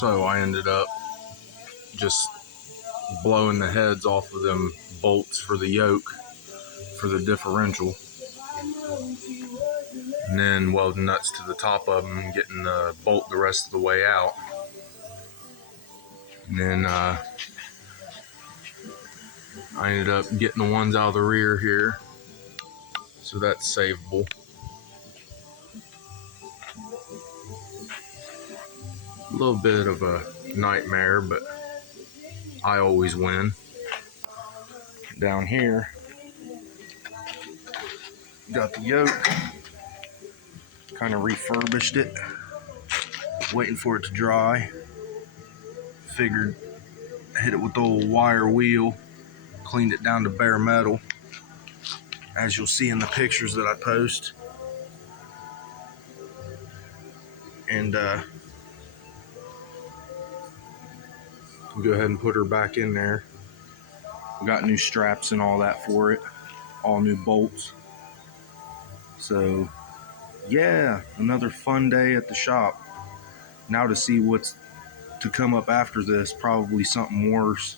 So I ended up just blowing the heads off of them bolts for the yoke for the differential, and then welding nuts to the top of them and getting the bolt the rest of the way out. And then I ended up getting the ones out of the rear here, so that's savable. A little bit of a nightmare, but I always win. Down here, got the yoke, kind of refurbished it, waiting for it to dry. Figured hit it with the old wire wheel, cleaned it down to bare metal, as you'll see in the pictures that I post. And go ahead and put her back in there. We got new straps and all that for it, all new bolts. So yeah, another fun day at the shop. Now to see what's to come up after this, probably something worse.